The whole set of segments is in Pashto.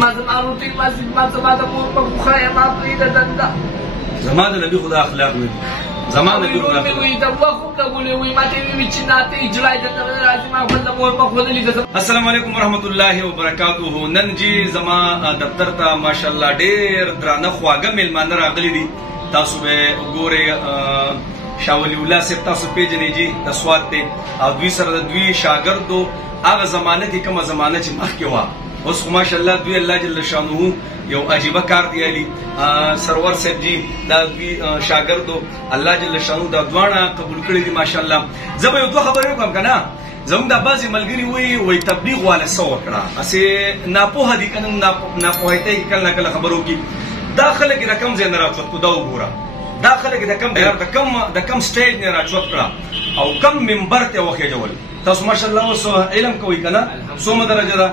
ما زما روټین ما زما د مور په خوخه ما پرېږده دنده زما د نبي خدا اخلاق نه دي زما د نبي خدا وي د وخت ته ولې وي ما ته وی چې ناته اجرای د راځي ما خپل د مور په خوله لیدل. السلام علیکم ورحمت الله وبرکاته. نن جی زما دفتر ته ماشاءالله ډېر درانه خواږه میلمانه راغلي دي. تاسو به وګورئ شاه ولی الله صاحب تاسو پیژنئ جی د سواد دی او دوی سره د دوی شاګردو هغه زمانه کې کومه زمانه چې مخکې وه اوس خو ماشاءالله دوی الله جل شانه یو عجیبه کار دی علي سرور صاحب جی دا دوی شاګردو الله جل شانه دا دواړه قبول کړي دي ماشاءالله. زه به یو دوه خبرې وکړم که نه زموږ دا بعضې ملګري وایي تبلیغ والا څه وکړه هسې ناپوهه دي که نه ناپوهیته کې کله نه کله خبرو کې دا خلک د کوم ځای نه راچوت کړو دا وګوره دا خلک د کم سټیج نه راچوت کړه او کم منبر ته وخېجول. تاسو ماشاءالله اوس علم کوئ که نه څومره درجه ده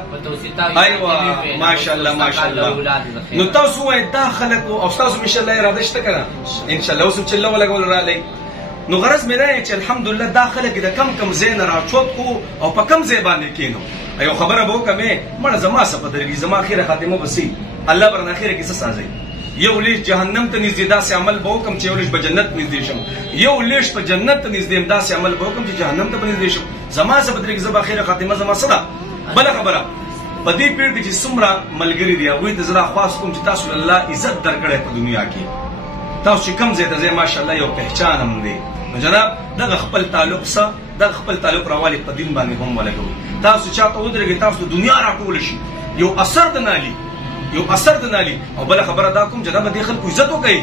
ایوه ماشاءالله ماشاءالله. نو تاسو وایئ دا خلک او ستاسو انشاءالله اراده شته که نه انشاءالله اوس هم چله ولګول رالی نو غرض مې دا چې الحمدلله دا خلک د کم ځای نه راچوت کړو او په کم ځای باندې کېنو. یو خبره به وکړم مړه زما څه په درګي زما خیره خاتمه به سي الله به رانه خیره کې څه سازوي. یو لیش جهنم ته نږدې داسې عمل به وکړم چې یو لیش به جنت نږدې شم یو لیش په جنت ته نږدې یم داسې عمل به وکړم چې جهنم ته به نږدې شم. زما څه به درګي زه به خیره خاتمه زما څه ده. بله خبره په دې پیړ کې چې څومره ملګري دي هغوی ته زه دا خواست کوم چې تاسو الله عزت درکړی په دنیا کې تاسو چې کوم ځای ته ځئ ماشاءالله یو پهچان هم دی. نو جناب دغه خپل تعلق څه دغه خپل تعلق راوالي په دین باندې هم ولګوئ. تاسو چاته ودرېږئ تاسو د دنیا راټوله شي یو اثر د نالي او بله خبره دا کوم جناب دې خلکو عزت وکړئ.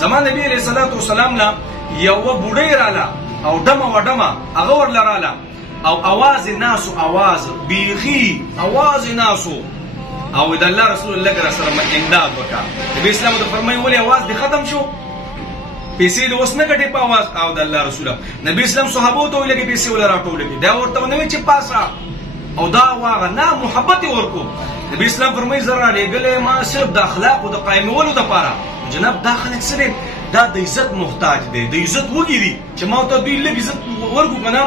زما نبي علیه الصلاة والسلام له یوه بوډۍ راله او ډمه وډمه هغه ورله راله او اواز ناسو اواز بیخي اواز ناسو او د الله رسول الله را سره امداد وکړه. نبي اسلام ته فرمایي ولې اواز دې ختم شو پیسې دې اوس نه ګټې په اواز او د الله رسوله نبي اسلام صحابو ته ویل کې پیسې ولا راټولې کې دا ورته ونه وی چې پاسه او دا واغه نه محبت ورکو. نبی اسلام فرمایي زه رالیږلی ما صرف د اخلاقو د قایمولو دپاره. جناب دا خلک څه دی دا د عزت محتاج دی د عزت وږي دي چې ما ورته دوی لږ عزت ورکړو که نه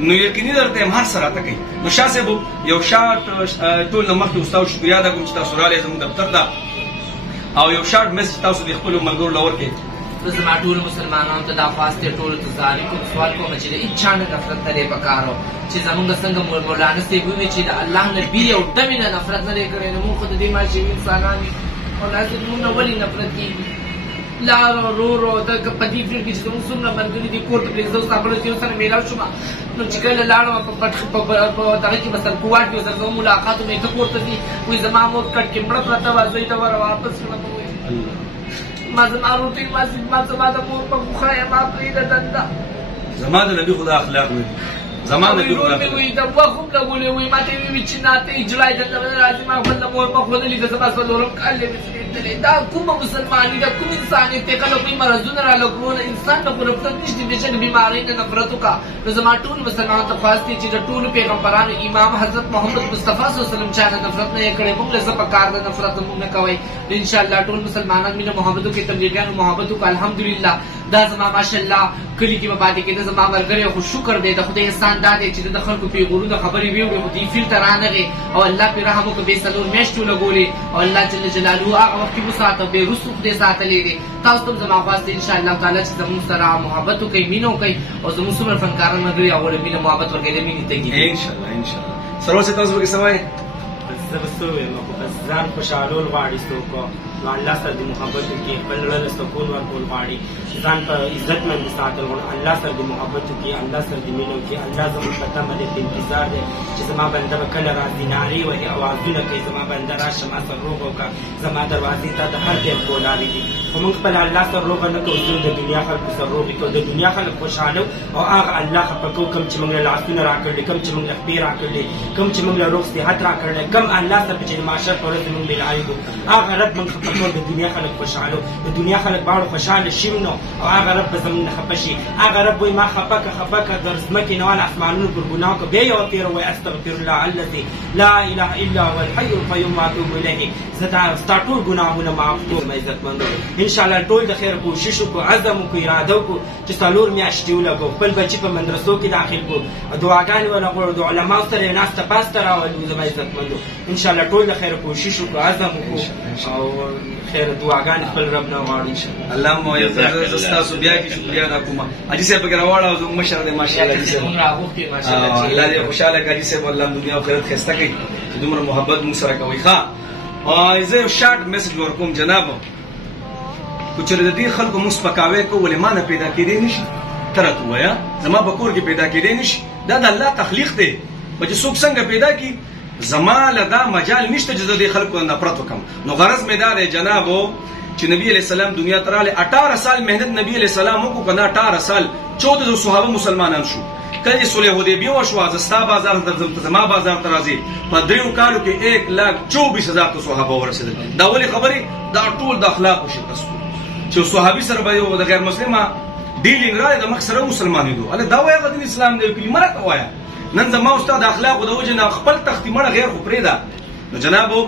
نو یقیني درته یم هر څه راته کوي. نو شاه صاحب یو شارټ ټول نه مخکې استاسو شکریا ده کوم چې تاسو راغلی زموږ دفتر ته او یو شارټ میسج تاسو د خپلو ملګرو له ورکړئ. زما ټولو مسلمانانو ته دا خواست دی ټولو ته زاري کوم سوال کوم چې د هېچا نه نفرت نه دی پکار چې زمونږ څنګه مولانا صاحب وویل چې د الله نبي یو ډمې نه نفرت نه دی کړی نو موږ خو د دې ماشوي انسانان یو مولانا صاحب موږ نه ولې نفرت کېږي لارو رورو دغه په دې فیلډ کې چې زموږ څومره ملګري دي کور ته پرېږدي زه اوس هغه ورځ یو سره میلاو شوم نو چې کله لاړم په دغه کې به سرکوواټ کې ورسره زما ملاقات مې ته کور ته ځي وایي زما مور کټ کې مړه پرته وه زه یې ته واپس کړم ما زما روټین ما زما د مور په خوخه ما پرېږده دنده زما د نبي خدا اخلاق نه دي زما د نبي خدا اخلاق وي د وخت هم لګولې وي ما ته یې ووي چې ناته اجرای دلته راځي ما خپل د مور په خوله لیده زما څلورم کال دی پرېږدلی دا کومه مسلماني ده کوم انسانیت دی کله کوم مرضونه راله کړو انسان نه خو نفرت نشته بېشک بیمارۍ نه نفرت وکړه. نو زما ټولو مسلمانانو ته خواست دی چې د ټولو پیغمبرانو امام حضرت محمد مصطفی صلی الله علیه وسلم چا نه نفرت نه یې کړی موږ له څه په کار د نفرت موږ نه کوئ. انشاءالله ټول مسلمانان مینه محبت وکړي تبلیغیانو محبت وکړه. الحمدلله دا زما ماشاءالله کلي کې به پاتې کېده زما ملګری خو شکر دی د خدای احسان دا دی چې د خلکو پیغورونه خبرې ویوړې خو دې فیل ته رانغې او الله پرې رحم وکړه بې څلور میاشتې ولګولې او الله جل جلاله هغه وخت کې وساته بې وروسته خدای ساتلی دی. تاسو ته هم زما خواست دی انشاءالله تعالی چې زموږ سره محبت وکړئ مینه وکړئ او زموږ څومره فنکاران ملګري هغوی مینه محبت ورکوي د مینې تږي انشاءالله انشاءالله. سروج صاحب تاسو پکې څه وایئ؟ زه به څه ووایم خو بس ځان خوشحالول غواړي څوک نو الله سره د محبت وکړي خپل زړه له سکون ورکول غواړي ځان په عزت باندې ساتل غواړي الله سره د محبت وکړي الله سره د مینه وکړي. الله زموږ په تمه دی په انتظار دی چې زما بنده به کله راځي نارې وهي اوازونه کوي زما بنده راشه ما سره روغ وکړه زما دروازې ته د هر ټیم کولاوې دي خو موږ خپل الله سره روغه نه کوو زه د دنیا خلکو سره روغې کوو د دنیا خلک خوشحاله او هغه الله خفه کوو کوم چې موږ له لاسونه راکړلي کوم چې موږ له خپې راکړلي کوم چې موږ له روغ صحت راکړلی کوم الله سره چې د معاشر په ورځ موږ بېلایږو هغه رب موږ خفه کوو د دنیا خلک خوشحاله د دنیا خلک باړو خوشحاله شي نو او هغه رب به زموږ نه خفه شي هغه رب وایي ما خفه که د ځمکې نه والا اسمانونو پر ګناه وکړه بیا یوه تېره وایي استغفر الله الذي لا اله الا هو الحي القیوم واتوب الیه زه دا ستا ټول ګناهونه معاف کوم عزتمندو ان شاء الله ټول د خیر کوشش وکړو، عزم وکړو، اراده وکړو چې 4 میاشتې ولګو، خپل بچي په مدرسو کې داخل کړو، دعاګانې ولا غواړو، د علماو سره ناسته پاسته راولو. زما عزتمندو ان شاء الله ټول د خیر کوشش وکړو، عزم وکړو او خیر دعاګانې خپل رب نه غواړو ان شاء الله. الله مو یو تاسو بیا کې شکریا ادا کوم. حاجی صاحب کې راوړاو زموږ مشر دې ماشاءالله دې سره الله دې خوشاله کړي صاحب، الله دنیا او آخرت خسته کړي چې دومره محبت موږ سره کوي. ښا زه یو شارټ میسج ورکوم جناب، کو چې د دې خلکو موږ سپکاوی کوو ولې ما نه پیدا کېدی نشي، ترته وایا زما په کور کې پیدا کېدی نشي، دا د الله تخلیق دی. چې څوک څنګه پیدا کی زما لدا مجال نشته چې د خلکو نفرت وکم. نو غرض مې دا دی جنابو چې نبی علیہ السلام دنیا ته راغله، 18 سال مهنت نبی علیہ السلام وکړو، کنه 18 سال 14 صحابه مسلمانان شو. کله صلح حدیبیه وشو، ازستا بازار ته زما بازار ته راځي، په 3 کالو کې 1,24,000 صحابه ورسېدل. دا ولې خبرې؟ دا ټول د اخلاق او شکست چې صحابي سره به یو د غیر مسلمه ډیلینګ راځي، د مخ سره مسلمانې دو الله دا وایي غدن اسلام دی کلمه راته وایا. نن زما استاد اخلاق د وجه نه خپل تختی مړه غیر خو پرې ده. نو جنابو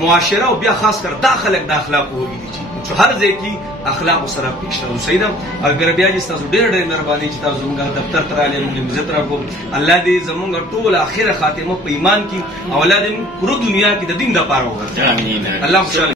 معاشره او بیا خاص کر دا خلک د اخلاق وګړي دي چې هر ځای کې اخلاق سره پیښ شو. سیدا او بیا چې تاسو ډېر مهرباني چې تاسو زموږ دفتر ته راغلئ، موږ عزت راکو. الله دې زموږ ټول اخره خاتمه په ایمان کې او الله دې پوره دنیا کې د دین د پاره وګرځي. امين. الله خوشاله